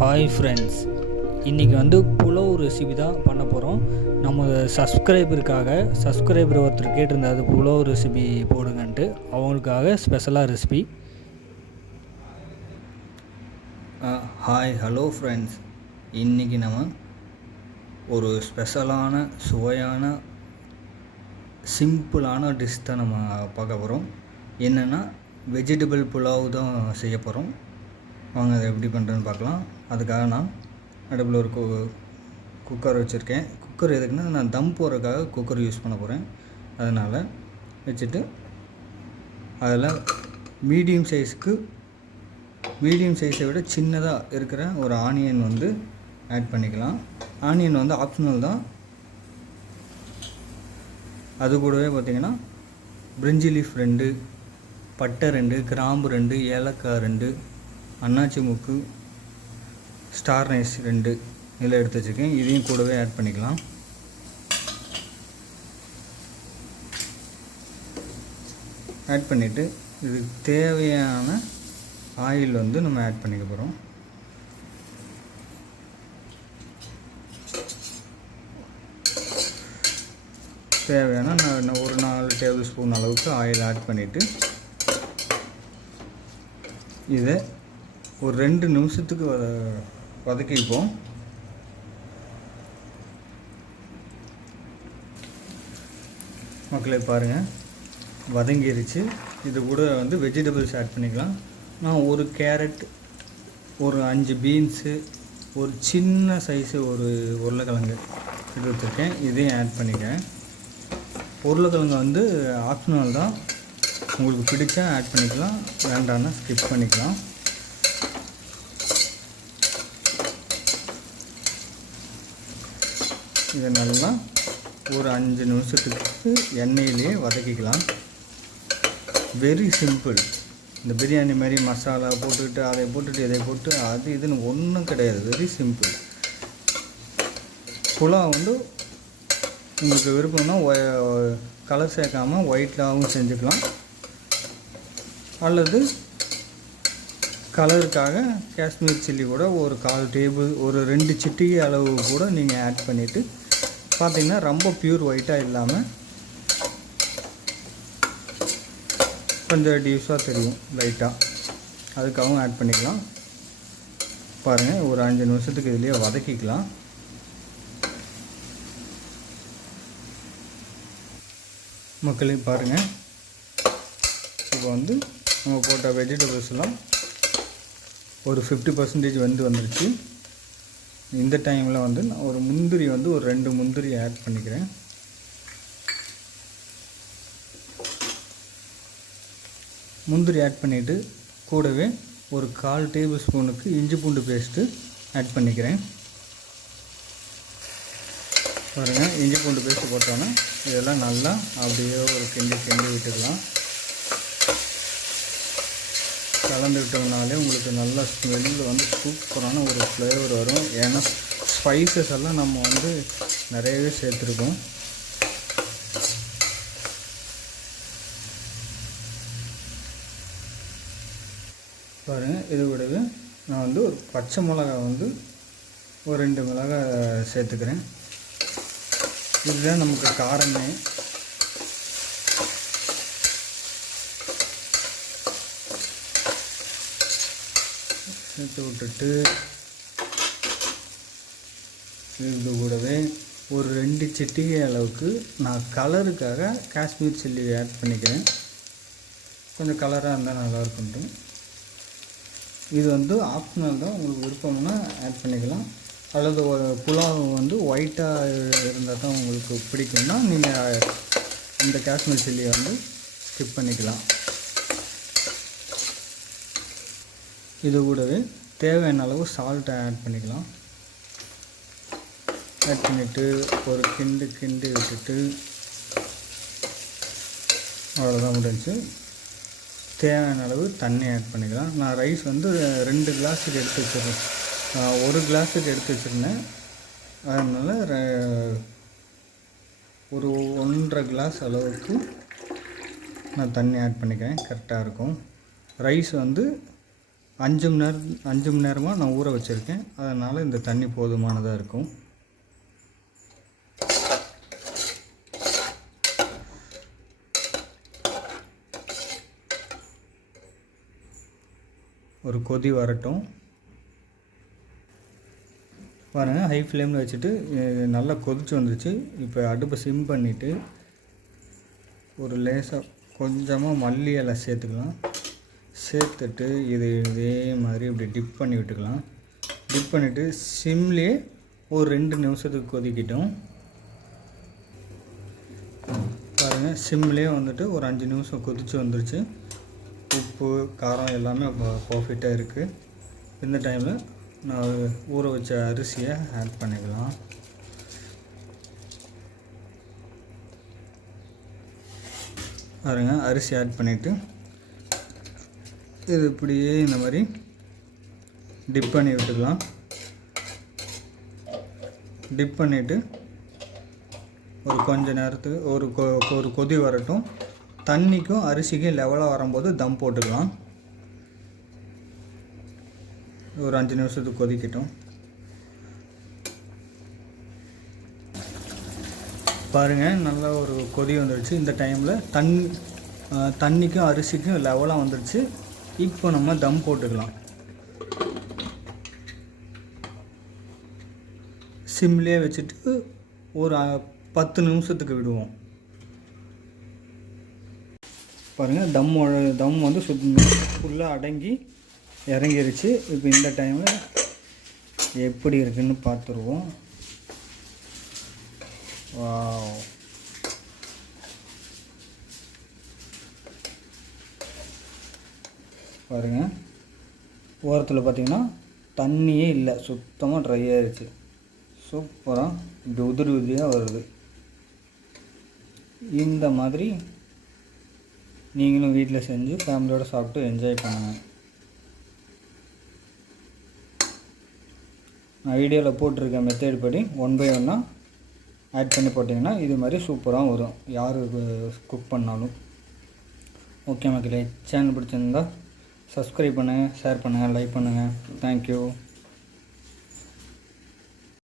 Hi friends, இன்றைக்கி புலவு recipe தான் பண்ண போகிறோம். நம்ம சப்ஸ்கிரைபர் ஒருத்தர் கேட்டிருந்தாரு புலவு ரெசிபி போடுங்கன்ட்டு. அவங்களுக்காக ஸ்பெஷலாக ரெசிபி. ஹாய் ஹலோ ஃப்ரெண்ட்ஸ், இன்றைக்கி நம்ம ஒரு ஸ்பெஷலான சுவையான சிம்பிளான டிஷ் தான் நம்ம பார்க்க போகிறோம். என்னென்னா வெஜிடபிள் புலாவ் தான் செய்ய போகிறோம். வாங்க அதை எப்படி பண்ணுறதுன்னு பார்க்கலாம். அதுக்காக நான் அடுப்பில் ஒரு குக்கர் வச்சுருக்கேன். குக்கர் எதுக்குன்னா நான் தம் போடுறதுக்காக குக்கர் யூஸ் பண்ண போகிறேன். அதனால் வச்சுட்டு அதில் மீடியம் சைஸை விட சின்னதாக இருக்கிற ஒரு ஆனியன் ஆட் பண்ணிக்கலாம். ஆனியன் ஆப்ஷனல் தான். அது கூடவே பார்த்திங்கன்னா பிரிஞ்சி லீஃப் 2, பட்டை 2, கிராம்பு 2, ஏலக்காய் 2, அன்னாச்சி முக்கு, ஸ்டார் நைஸ் 2 இதில் எடுத்து வச்சுருக்கேன். இதையும் கூடவே ஆட் பண்ணிக்கலாம். ஆட் பண்ணிவிட்டு இதுக்கு தேவையான ஆயில் நம்ம ஆட் பண்ணிக்க போகிறோம். தேவையான ஒரு 4 டேபிள் ஸ்பூன் அளவுக்கு ஆயில் ஆட் பண்ணிவிட்டு இதை ஒரு 2 நிமிஷத்துக்கு வதக்கிப்போம். மக்களே பாருங்கள், வதங்கிருச்சு. இது கூட வெஜிடபிள்ஸ் ஆட் பண்ணிக்கலாம். நான் ஒரு கேரட், ஒரு 5 பீன்ஸு, ஒரு சின்ன சைஸு ஒரு உருளைக்கிழங்கு எடுத்து வச்சுருக்கேன். இதையும் ஆட் பண்ணிக்கிறேன். உருளைக்கிழங்கு ஆப்ஷனல் தான். உங்களுக்கு பிடிச்சா ஆட் பண்ணிக்கலாம், வேண்டாம்னா ஸ்கிப் பண்ணிக்கலாம். இதை நல்லா ஒரு 5 நிமிஷத்துக்கு எண்ணெயிலேயே வதக்கிக்கலாம். Very simple. இந்த பிரியாணி மாதிரி மசாலா போட்டுக்கிட்டு அதை போட்டுட்டு இதை போட்டு அது இதுன்னு ஒன்றும் கிடையாது. Very simple. புலாவ் உங்களுக்கு விருப்பம்னா கலர் சேர்க்காமல் ஒயிட்லாகவும் செஞ்சுக்கலாம். அல்லது கலருக்காக காஷ்மீர் சில்லி கூட ஒரு 1/4 டேபிள், ஒரு 2 சிட்டிகை அளவு கூட நீங்கள் ஆட் பண்ணிவிட்டு பார்த்திங்கன்னா ரொம்ப பியூர் ஒயிட்டாக இல்லாமல் கொஞ்சம் டியூஸாக தெரியும் லைட்டாக. அதுக்காகவும் ஆட் பண்ணிக்கலாம். பாருங்கள், ஒரு 5 நிமிஷத்துக்கு இதிலேயே வதக்கிக்கலாம். மக்களே பாருங்கள், இப்போ நம்ம போட்ட வெஜிடபிள்ஸ்லாம் ஒரு 50% வந்துருச்சு. இந்த டைமில் நான் ஒரு முந்திரி ஒரு 2 முந்திரி ஆட் பண்ணிக்கிறேன். முந்திரி ஆட் பண்ணிவிட்டு கூடவே ஒரு 1/4 டேபிள் ஸ்பூனுக்கு இஞ்சி பூண்டு பேஸ்ட்டு ஆட் பண்ணிக்கிறேன். பாருங்கள், இஞ்சி பூண்டு பேஸ்ட்டு போட்டோன்னா இதெல்லாம் நல்லா அப்படியே ஒரு கிண்டி விட்டுக்கலாம். கலந்து விட்டோம்னாலே உங்களுக்கு நல்ல ஸ்மெல் சூப்பரான ஒரு ஃப்ளேவர் வரும். ஏன்னா ஸ்பைசஸ் எல்லாம் நம்ம நிறையவே சேர்த்துருக்கோம். பாருங்கள், இது கூடவே நான் ஒரு பச்சை மிளகா ஒரு 2 மிளகா சேர்த்துக்கிறேன். இதுதான் நமக்கு காரமே. சேர்த்து விட்டுட்டு இது கூடவே ஒரு 2 சிட்டிகை அளவுக்கு நான் கலருக்காக காஷ்மீர் சில்லி ஆட் பண்ணிக்கிறேன். கொஞ்சம் கலராக இருந்தால் நல்லாயிருக்குன்ட்டு. இது ஆப்ஷனல் தான். உங்களுக்கு விருப்பம்னா ஆட் பண்ணிக்கலாம். அல்லது புலாவ் ஒயிட்டாக இருந்தால் தான் உங்களுக்கு பிடிக்கும்னா நீங்கள் இந்த காஷ்மீர் சில்லியை ஸ்கிப் பண்ணிக்கலாம். இது கூடவே தேவையான அளவு சால்ட்டை ஆட் பண்ணிக்கலாம். ஆட் பண்ணிவிட்டு ஒரு கிண்டு விட்டுட்டு அவ்வளோதான் முடிஞ்சு. தேவையான அளவு தண்ணி ஆட் பண்ணிக்கலாம். நான் ரைஸ் 2 கிளாஸுக்கு எடுத்து வச்சுருக்கேன். 1 கிளாஸுக்கு எடுத்து வச்சுருந்தேன். அதனால் ஒரு 1.5 கிளாஸ் அளவுக்கு நான் தண்ணி ஆட் பண்ணிக்கிறேன். கரெக்டாக இருக்கும். ரைஸ் 5 மணி நேரமாக நான் ஊற வச்சுருக்கேன். அதனால் இந்த தண்ணி போதுமானதாக இருக்கும். ஒரு கொதி வரட்டும். பாருங்கள், ஹை ஃப்ளேமில் வச்சுட்டு நல்லா கொதிச்சு வந்துருச்சு. இப்போ அடுப்பை சிம் பண்ணிவிட்டு ஒரு லேசாக கொஞ்சமாக மல்லி இலை சேர்த்துக்கலாம். சேர்த்துட்டு இதே மாதிரி இப்படி டிப் பண்ணி விட்டுக்கலாம். டிப் பண்ணிவிட்டு சிம்லேயே ஒரு 2 நிமிஷத்துக்கு கொதிக்கிட்டோம். பாருங்கள், சிம்லேயே வந்துட்டு ஒரு 5 நிமிஷம் கொதித்து வந்துருச்சு. உப்பு காரம் எல்லாமே பர்ஃபெக்டாக இருக்குது. இந்த டைமில் நான் ஊற வச்ச அரிசியை ஆட் பண்ணிக்கலாம். பாருங்கள், அரிசி ஆட் பண்ணிவிட்டு இது இப்படியே இந்த மாதிரி டிப் பண்ணி விட்டுக்கலாம். டிப் பண்ணிவிட்டு ஒரு கொஞ்ச நேரத்துக்கு ஒரு கொதி வரட்டும். தண்ணிக்கும் அரிசிக்கும் லெவலாக வரும்போது தம் போட்டுக்கலாம். ஒரு 5 நிமிஷத்துக்கு கொதிக்கட்டும். பாருங்கள், நல்லா ஒரு கொதி வந்துடுச்சு. இந்த டைமில் தண்ணிக்கும் அரிசிக்கும் லெவலாக வந்துடுச்சு. இப்போ நம்ம தம் போட்டுக்கலாம். சிம்லேயே வச்சுட்டு ஒரு 10 நிமிஷத்துக்கு விடுவோம். பாருங்கள், தம் வந்து ஃபுல்லாக அடங்கி இறங்கிருச்சு. இப்போ இந்த டைமில் எப்படி இருக்குன்னு பார்த்துருவோம். வாவ், பாருங்கள், ஓரத்தில் பார்த்திங்கன்னா தண்ணியே இல்லை, சுத்தமாக ட்ரை ஆகிடுச்சு. சூப்பராக இப்படி உதிரியாக வருது. இந்த மாதிரி நீங்களும் வீட்டில் செஞ்சு ஃபேமிலியோடு சாப்பிட்டு என்ஜாய் பண்ணுங்கள். நான் வீடியோவில் போட்டிருக்க மெத்தட் படி 1 by 1 ஆட் பண்ணி போட்டிங்கன்னா இது மாதிரி சூப்பராக வரும், யார் குக் பண்ணாலும். ஓகே மக்களே, சேனல் பிடிச்சிருந்தா சப்ஸ்கிரைப் பண்ணுங்கள், ஷேர் பண்ணுங்கள், லைக் பண்ணுங்கள். தேங்க்யூ.